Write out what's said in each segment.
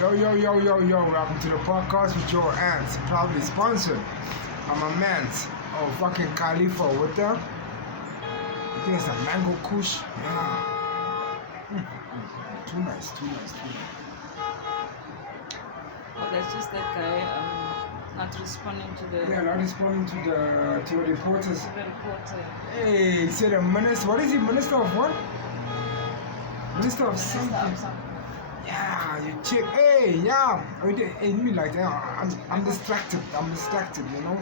Yo, welcome to the podcast with your aunts, proudly sponsored by my mans. Oh, fucking Khalifa, what the? I think it's a mango kush. Yeah. Too nice. Oh, that's just that guy not responding to the... Yeah, not responding to the reporters. To the reporter. Hey, he said a minister, what is he, minister of what? Minister of something. Yeah, you check. Hey, yeah. Hey, me like that. I'm distracted. You know.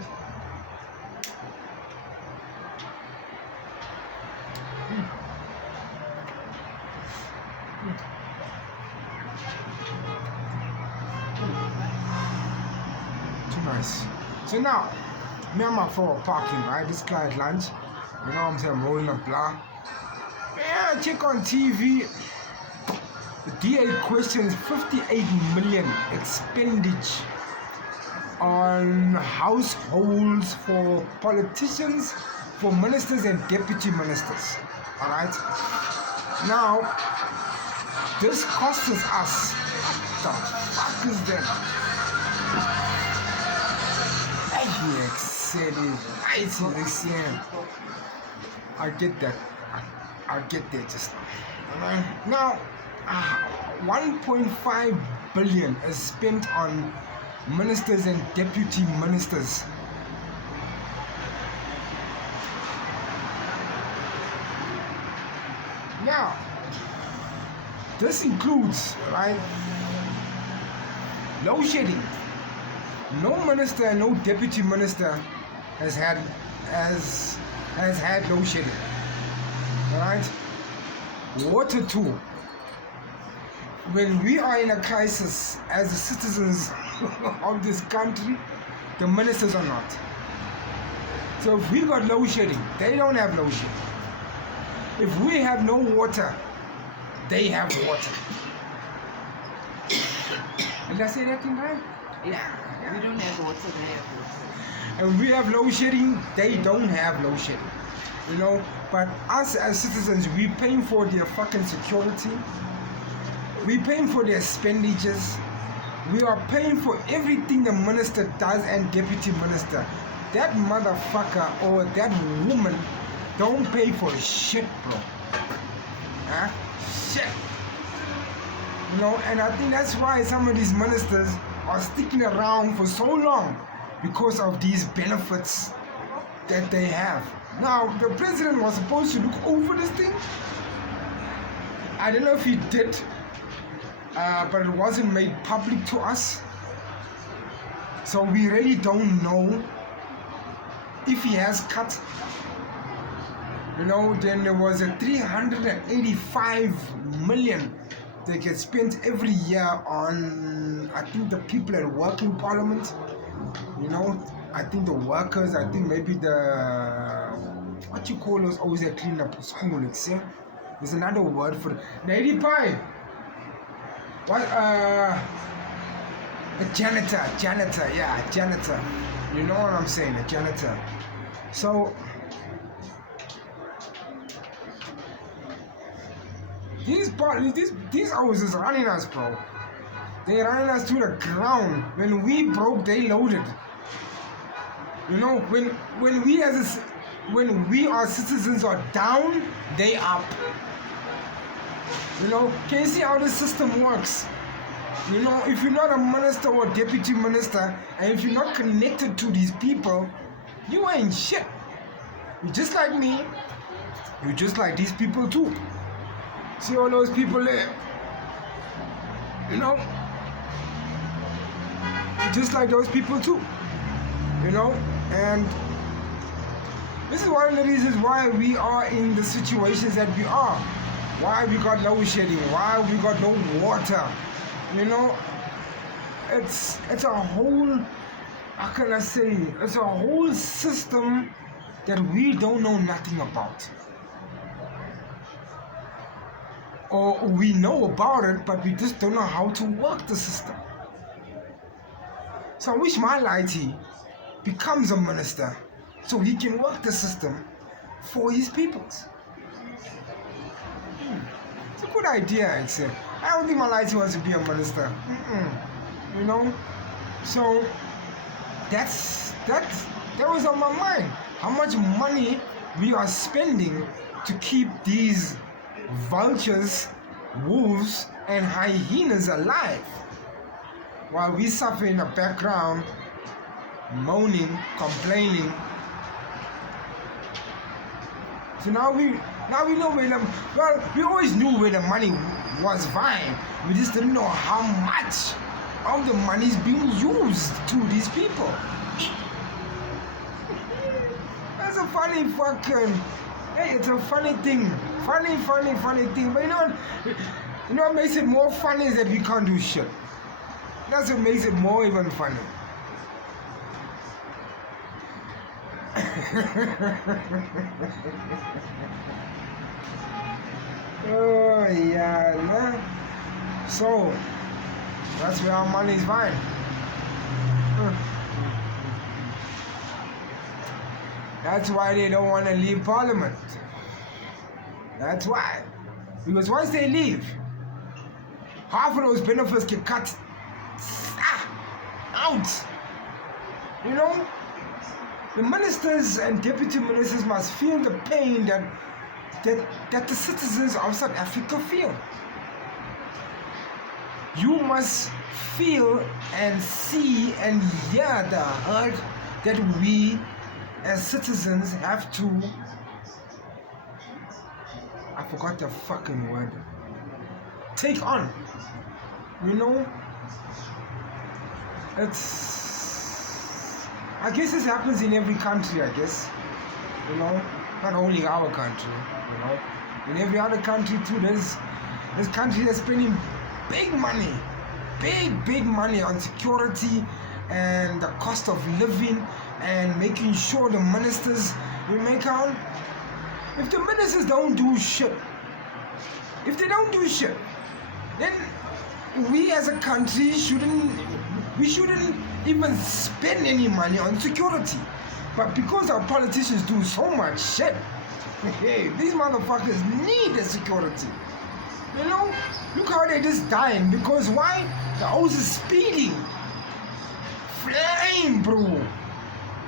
Too nice. So now, me and my phone parking, right? This client lunch. You know what I'm saying? I'm rolling a blah. Yeah, check on TV. The DA questions 58 million expenditure on households for politicians, for ministers and deputy ministers. Alright? Now, this costs us. What the fuck is that? I get that. I'll get there just now. Now, 1.5 billion is spent on ministers and deputy ministers. Now, this includes, right, load shedding. No minister and no deputy minister has had load shedding. Alright? Water too. When we are in a crisis as the citizens of this country, the ministers are not. So if we got load shedding, they don't have load shedding. If we have no water, they have water. Did I say that thing right? Yeah. We don't have water, they have water. And we have load shedding, they don't have load shedding. You know, but us as citizens, we paying for their fucking security. We paying for their expenditures. We are paying for everything the minister does and deputy minister. That motherfucker or that woman don't pay for shit, bro. Huh? Shit. You know, and I think that's why some of these ministers are sticking around for so long, because of these benefits that they have. Now, the president was supposed to look over this thing. I don't know if he did, but it wasn't made public to us. So we really don't know if he has cut. You know, then there was a 385 million they get spent every year on, I think, the people that work in parliament. You know, I think the workers, I think maybe the, what you call those always that clean up school, there's another word for it. 85. What, a janitor, yeah, janitor. You know what I'm saying, a janitor. So, these houses running us, bro. They running us to the ground. When we broke, they loaded. You know, when we our citizens are down, they up. You know, can you see how the system works? You know, if you're not a minister or deputy minister, and if you're not connected to these people, you ain't shit. You're just like me. You're just like these people too. See all those people there? You know? You're just like those people too. You know? And this is one of the reasons why we are in the situations that we are. Why we got load shedding, why we got no water. You know? It's a whole, how can I say, it's a whole system that we don't know nothing about. Or we know about it, but we just don't know how to work the system. So I wish my lighty becomes a minister so he can work the system for his peoples. It's a good idea, I'd say. I don't think my lighty wants to be a minister. You know? So that was on my mind. How much money we are spending to keep these vultures, wolves, and hyenas alive, while we suffer in the background, moaning, complaining. So now we know where we always knew where the money was vying. We just didn't know how much of the money is being used to these people. That's a funny it's a funny thing. Funny thing. But you know what makes it more funny is that we can't do shit. That's what makes it more even funny. Oh yeah, man. So that's where our money is vying. That's why they don't want to leave Parliament. That's why. Because once they leave, half of those benefits get cut out. You know? The ministers and deputy ministers must feel the pain that the citizens of South Africa feel. You must feel and see and hear the hurt that we as citizens have to, I forgot the fucking word, take on. You know? I guess this happens in every country, I guess. You know? Not only our country, you know. In every other country too, there's countries that are spending big money on security and the cost of living and making sure the ministers will make out. If the ministers don't do shit, then we as a country shouldn't even spend any money on security. But because our politicians do so much shit, hey, these motherfuckers need the security. You know? Look how they're just dying. Because why? The house is speeding. Flying, bro.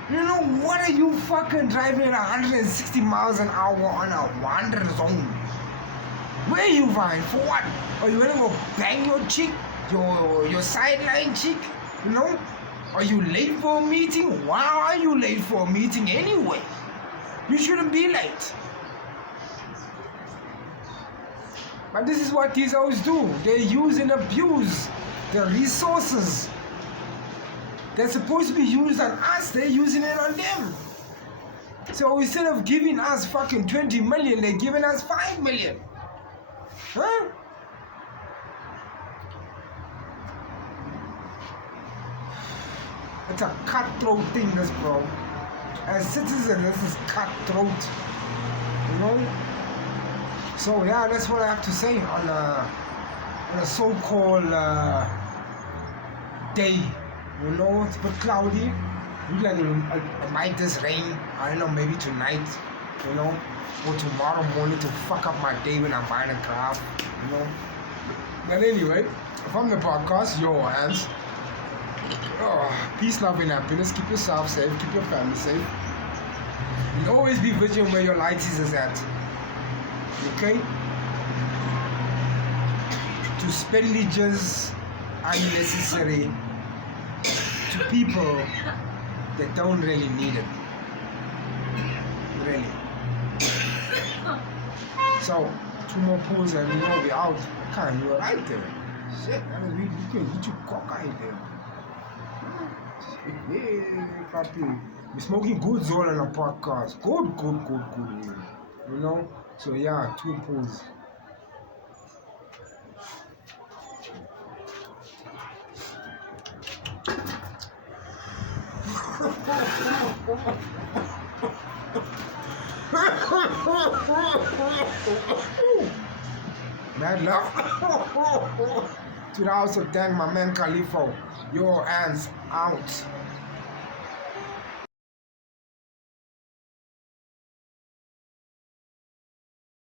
You know, what are you fucking driving at 160 miles an hour on a wander zone? Where are you vying? For what? Are you gonna go bang your chick? Your sideline chick? You know? Are you late for a meeting? Why are you late for a meeting anyway? You shouldn't be late. But this is what these always do. They use and abuse the resources that's supposed to be used on us. They're using it on them. So instead of giving us fucking 20 million, they're giving us 5 million. Huh? It's a cutthroat thing, this, bro. As citizens, this is cutthroat. You know? So yeah, that's what I have to say on a so-called day. You know, it's a bit cloudy. Looks like it might just rain. I don't know, maybe tonight. You know, or tomorrow morning to fuck up my day when I'm buying a car. You know. But anyway, from the podcast, your hands. Peace, love, and happiness. Keep yourself safe. Keep your family safe. And always be vigilant where your light is at. Okay? To expenditures unnecessary to people that don't really need it. Really. So, 2 more pulls and we know we're out. Can you right there? Shit, I mean, we can get you cock out there. Hey, papi. We're smoking good Zoll on a podcast. Good. You know? So yeah, 2 pulls. Mad love. To the house of thank my man Califo. Your hands out.